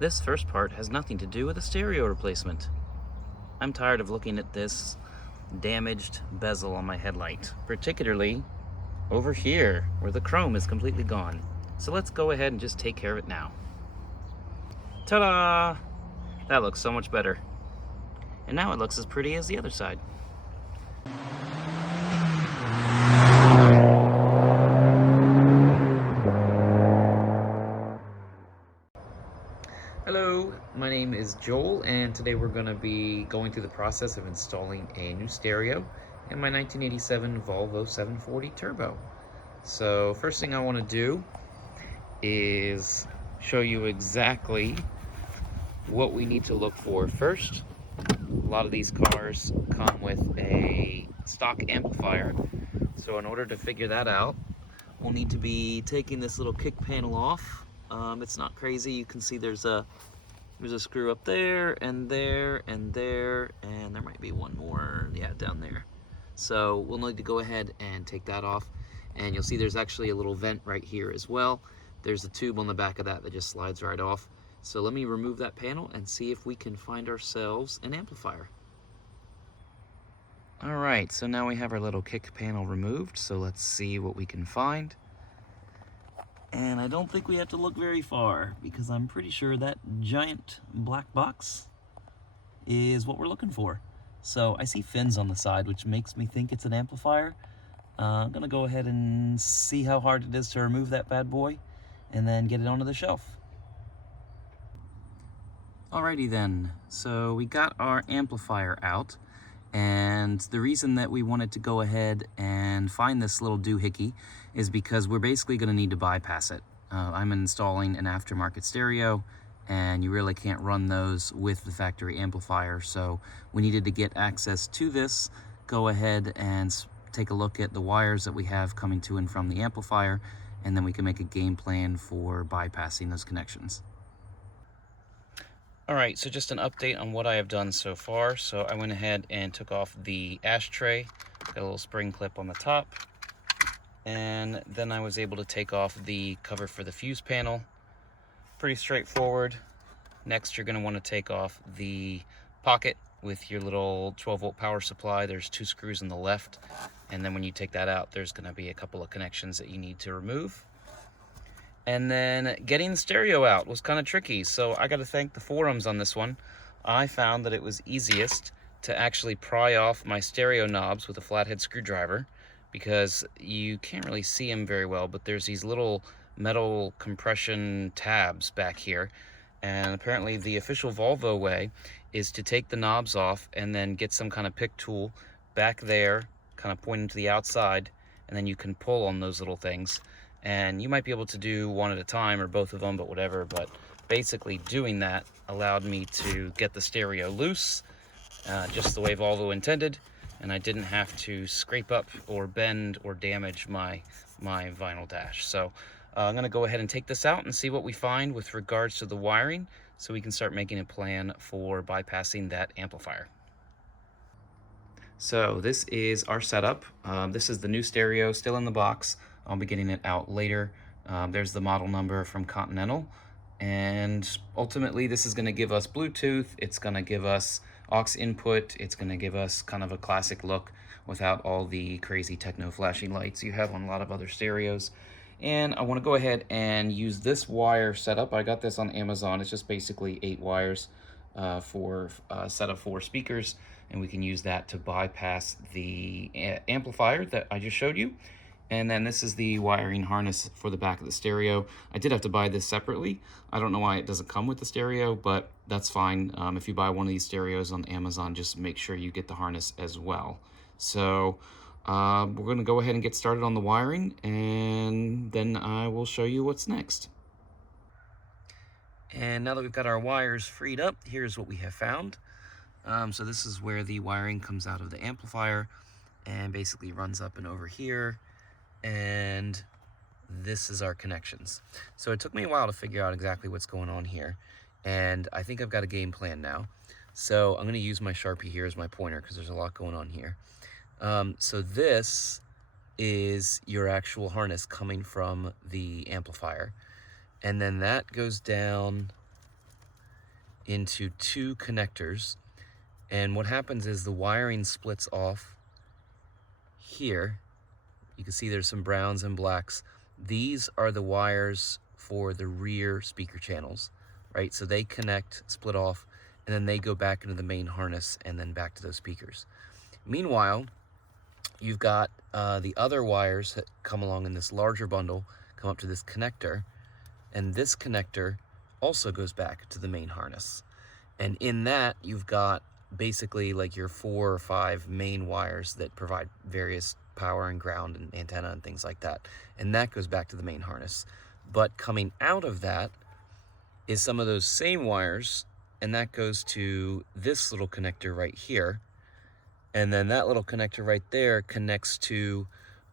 This first part has nothing to do with a stereo replacement. I'm tired of looking at this damaged bezel on my headlight, particularly over here where the chrome is completely gone. So let's go ahead and just take care of it now. Ta-da! That looks so much better. And now it looks as pretty as the other side. Hello, my name is Joel, and today we're going to be going through the process of installing a new stereo in my 1987 Volvo 740 Turbo. So first thing I want to do is show you exactly what we need to look for. First, a lot of these cars come with a stock amplifier, so in order to figure that out, we'll need to be taking this little kick panel off. It's not crazy. You can see there's a screw up there, and there, and there, and there might be one more, yeah, down there. So we'll need to go ahead and take that off, and you'll see there's actually a little vent right here as well. There's a tube on the back of that just slides right off. So let me remove that panel and see if we can find ourselves an amplifier. All right, so now we have our little kick panel removed, so let's see what we can find. And I don't think we have to look very far, because I'm pretty sure that giant black box is what we're looking for. So I see fins on the side, which makes me think it's an amplifier. I'm gonna go ahead and see how hard it is to remove that bad boy, and then get it onto the shelf. Alrighty then, so we got our amplifier out. And the reason that we wanted to go ahead and find this little doohickey is because we're basically going to need to bypass it. I'm installing an aftermarket stereo, and you really can't run those with the factory amplifier, so we needed to get access to this, go ahead and take a look at the wires that we have coming to and from the amplifier, and then we can make a game plan for bypassing those connections. Alright, so just an update on what I have done so far. So I went ahead and took off the ashtray, got a little spring clip on the top, and then I was able to take off the cover for the fuse panel. Pretty straightforward. Next, you're going to want to take off the pocket with your little 12-volt power supply. There's 2 screws on the left, and then when you take that out, there's going to be a couple of connections that you need to remove. And then getting the stereo out was kind of tricky, so I got to thank the forums on this one. I found that it was easiest to actually pry off my stereo knobs with a flathead screwdriver, because you can't really see them very well, but there's these little metal compression tabs back here, and apparently the official Volvo way is to take the knobs off and then get some kind of pick tool back there, kind of pointing to the outside, and then you can pull on those little things. And you might be able to do one at a time or both of them, but whatever. But basically doing that allowed me to get the stereo loose, just the way Volvo intended, and I didn't have to scrape up or bend or damage my vinyl dash. So I'm going to go ahead and take this out and see what we find with regards to the wiring, so we can start making a plan for bypassing that amplifier. So this is our setup. This is the new stereo, still in the box. I'll be getting it out later. There's the model number from Continental. And ultimately, this is going to give us Bluetooth. It's going to give us aux input. It's going to give us kind of a classic look without all the crazy techno flashing lights you have on a lot of other stereos. And I want to go ahead and use this wire setup. I got this on Amazon. It's just basically 8 wires for a set of 4 speakers. And we can use that to bypass the amplifier that I just showed you. And then this is the wiring harness for the back of the stereo. I did have to buy this separately. I don't know why it doesn't come with the stereo, but that's fine. If you buy one of these stereos on Amazon, just make sure you get the harness as well. So we're going to go ahead and get started on the wiring, and then I will show you what's next. And now that we've got our wires freed up, here's what we have found. So this is where the wiring comes out of the amplifier and basically runs up and over here. And this is our connections. So it took me a while to figure out exactly what's going on here, and I think I've got a game plan now. So I'm going to use my Sharpie here as my pointer, because there's a lot going on here. So this is your actual harness coming from the amplifier, and then that goes down into two connectors. And what happens is the wiring splits off here. You can see there's some browns and blacks. These are the wires for the rear speaker channels, right? So they connect, split off, and then they go back into the main harness and then back to those speakers. Meanwhile, you've got the other wires that come along in this larger bundle, come up to this connector, and this connector also goes back to the main harness. And in that, you've got basically like your 4 or 5 main wires that provide various power and ground and antenna and things like that. And that goes back to the main harness. But coming out of that is some of those same wires, and that goes to this little connector right here. And then that little connector right there connects to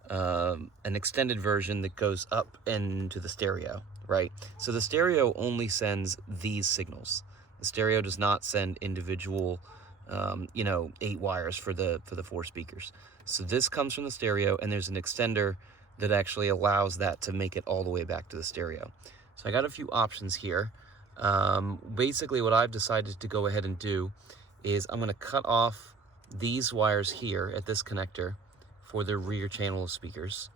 an extended version that goes up into the stereo, right? So the stereo only sends these signals. The stereo does not send individual, 8 wires for the 4 speakers. So this comes from the stereo, and there's an extender that actually allows that to make it all the way back to the stereo. So I got a few options here. Basically what I've decided to go ahead and do is I'm going to cut off these wires here at this connector for the rear channel of speakers.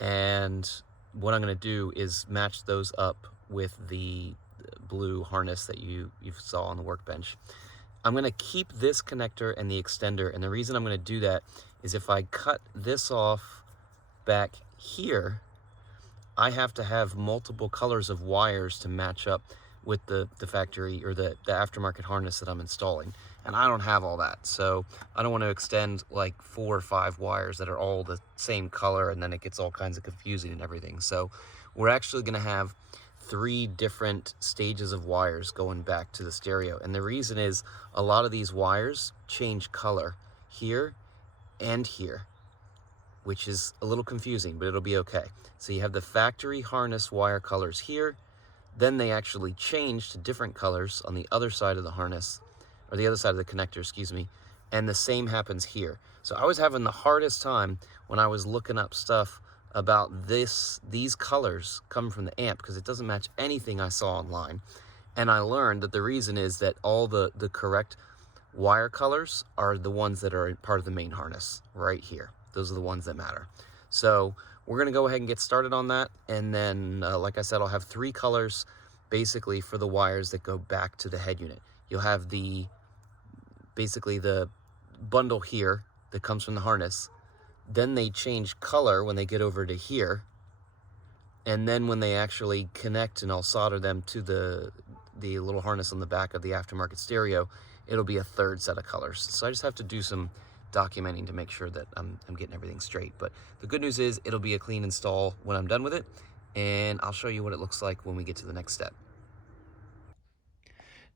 And what I'm going to do is match those up with the blue harness that you saw on the workbench. I'm going to keep this connector and the extender, and the reason I'm going to do that is if I cut this off back here, I have to have multiple colors of wires to match up with the factory or the aftermarket harness that I'm installing. And I don't have all that, so I don't want to extend like 4 or 5 wires that are all the same color, and then it gets all kinds of confusing and everything. So we're actually going to have 3 different stages of wires going back to the stereo. And the reason is a lot of these wires change color here and here, which is a little confusing, but it'll be okay. So you have the factory harness wire colors here, then they actually change to different colors on the other side of the harness, or the other side of the connector, excuse me, and the same happens here. So I was having the hardest time when I was looking up stuff about these colors coming from the amp, because it doesn't match anything I saw online. And I learned that the reason is that all the correct wire colors are the ones that are part of the main harness right here. Those are the ones that matter. So we're going to go ahead and get started on that. And then, like I said, I'll have 3 colors basically for the wires that go back to the head unit. You'll have basically the bundle here that comes from the harness. Then they change color when they get over to here. And then when they actually connect, and I'll solder them to the little harness on the back of the aftermarket stereo, it'll be a 3rd set of colors. So I just have to do some documenting to make sure that I'm getting everything straight. But the good news is it'll be a clean install when I'm done with it, and I'll show you what it looks like when we get to the next step.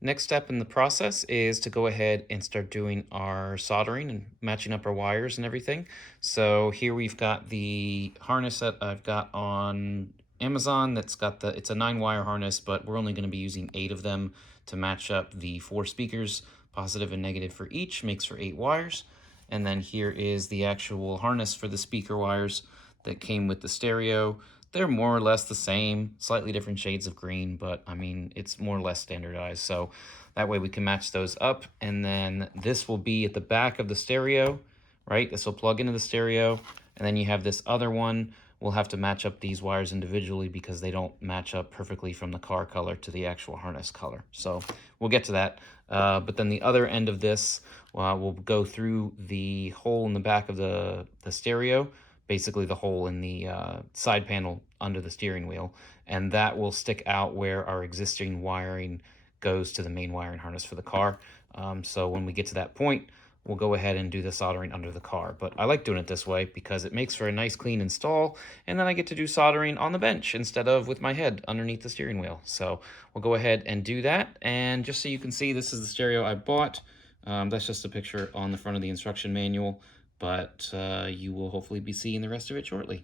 Next step in the process is to go ahead and start doing our soldering and matching up our wires and everything. So here we've got the harness that I've got on Amazon that's got it's a 9-wire harness, but we're only going to be using 8 of them to match up the 4 speakers, positive and negative for each, makes for 8 wires. And then here is the actual harness for the speaker wires that came with the stereo. They're more or less the same, slightly different shades of green, but I mean, it's more or less standardized. So that way we can match those up. And then this will be at the back of the stereo, right? This will plug into the stereo. And then you have this other one. We'll have to match up these wires individually because they don't match up perfectly from the car color to the actual harness color. So we'll get to that. But then the other end of this, we'll go through the hole in the back of the stereo, basically the hole in the side panel under the steering wheel, and that will stick out where our existing wiring goes to the main wiring harness for the car. So when we get to that point, we'll go ahead and do the soldering under the car. But I like doing it this way because it makes for a nice clean install, and then I get to do soldering on the bench instead of with my head underneath the steering wheel. So we'll go ahead and do that. And just so you can see, this is the stereo I bought. That's just a picture on the front of the instruction manual, but you will hopefully be seeing the rest of it shortly.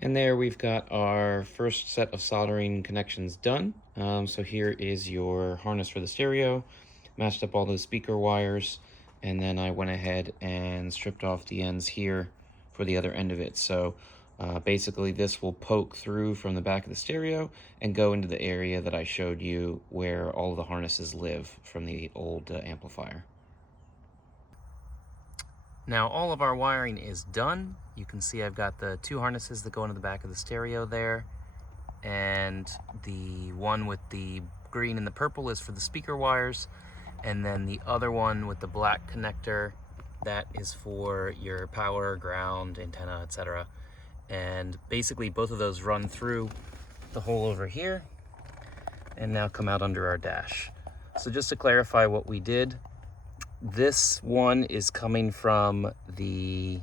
And there we've got our first set of soldering connections done. So here is your harness for the stereo, matched up all the speaker wires, and then I went ahead and stripped off the ends here for the other end of it. So Basically, this will poke through from the back of the stereo and go into the area that I showed you where all of the harnesses live from the old amplifier. Now all of our wiring is done. You can see I've got the 2 harnesses that go into the back of the stereo there, and the one with the green and the purple is for the speaker wires, and then the other one with the black connector, that is for your power, ground, antenna, etc. And basically both of those run through the hole over here and now come out under our dash. So just to clarify what we did, this one is coming from the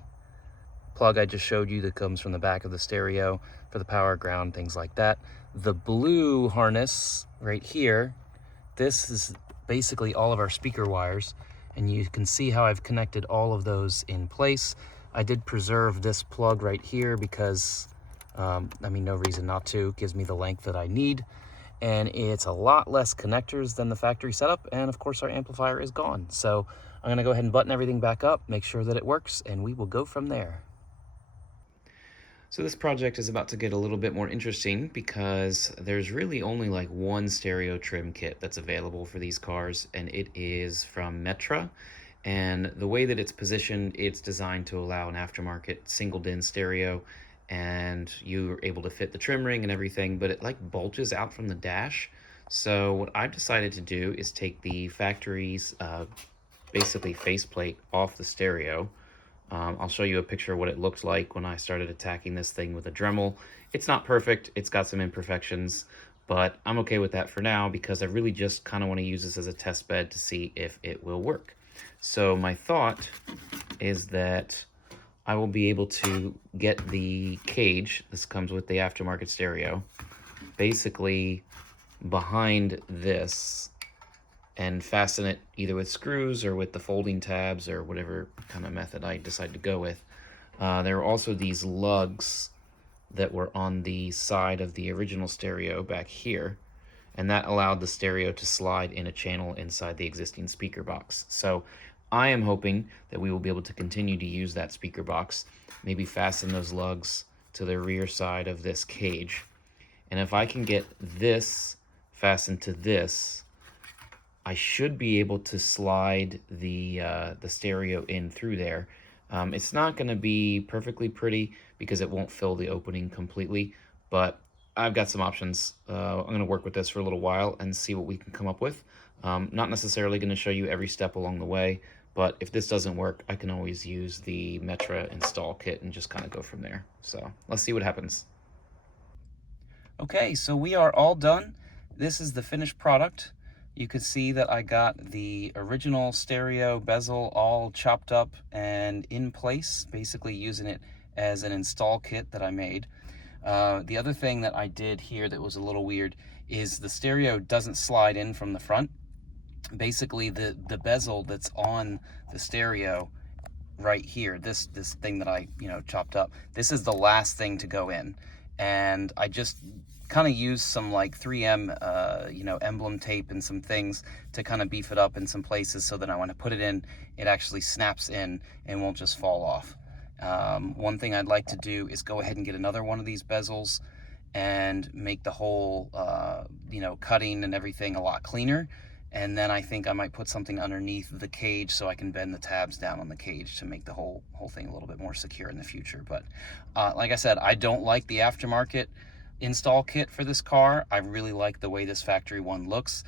plug I just showed you that comes from the back of the stereo for the power, ground, things like that. The blue harness right here, this is basically all of our speaker wires, and you can see how I've connected all of those in place. I did preserve this plug right here because, I mean, no reason not to. It gives me the length that I need, and it's a lot less connectors than the factory setup, and of course our amplifier is gone. So I'm gonna go ahead and button everything back up, make sure that it works, and we will go from there. So this project is about to get a little bit more interesting because there's really only like one stereo trim kit that's available for these cars, and it is from Metra. And the way that it's positioned, it's designed to allow an aftermarket single DIN stereo, and you're able to fit the trim ring and everything, but it like bulges out from the dash. So what I've decided to do is take the factory's basically faceplate off the stereo. I'll show you a picture of what it looked like when I started attacking this thing with a Dremel. It's not perfect, it's got some imperfections, but I'm okay with that for now because I really just kind of want to use this as a test bed to see if it will work. So my thought is that I will be able to get the cage, this comes with the aftermarket stereo, basically behind this, and fasten it either with screws or with the folding tabs or whatever kind of method I decide to go with. There are also these lugs that were on the side of the original stereo back here, and that allowed the stereo to slide in a channel inside the existing speaker box. So I am hoping that we will be able to continue to use that speaker box, maybe fasten those lugs to the rear side of this cage. And if I can get this fastened to this, I should be able to slide the stereo in through there. It's not going to be perfectly pretty because it won't fill the opening completely, but I've got some options. I'm going to work with this for a little while and see what we can come up with. Not necessarily going to show you every step along the way, but if this doesn't work, I can always use the Metra install kit and just kind of go from there. So let's see what happens. Okay, so we are all done. This is the finished product. You can see that I got the original stereo bezel all chopped up and in place, basically using it as an install kit that I made. The other thing that I did here that was a little weird is the stereo doesn't slide in from the front. Basically, the bezel that's on the stereo right here, this thing that I chopped up, this is the last thing to go in, and I just kind of used some like 3M emblem tape and some things to kind of beef it up in some places so that when I put it in, it actually snaps in and won't just fall off. One thing I'd like to do is go ahead and get another one of these bezels and make the whole cutting and everything a lot cleaner. And then I think I might put something underneath the cage so I can bend the tabs down on the cage to make the whole thing a little bit more secure in the future. But like I said, I don't like the aftermarket install kit for this car. I really like the way this factory one looks.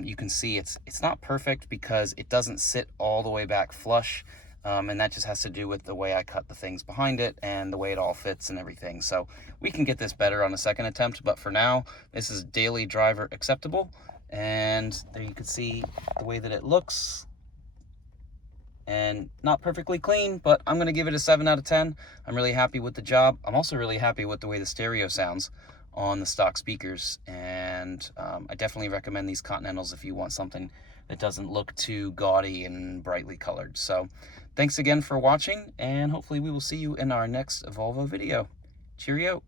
You can see it's not perfect because it doesn't sit all the way back flush, and that just has to do with the way I cut the things behind it and the way it all fits and everything. So we can get this better on a second attempt, but for now, this is daily driver acceptable. And there you can see the way that it looks, and not perfectly clean, but I'm gonna give it a 7 out of 10. I'm really happy with the job. I'm also really happy with the way the stereo sounds on the stock speakers, and I definitely recommend these Continentals if you want something that doesn't look too gaudy and brightly colored. So thanks again for watching, and hopefully we will see you in our next Volvo video. Cheerio.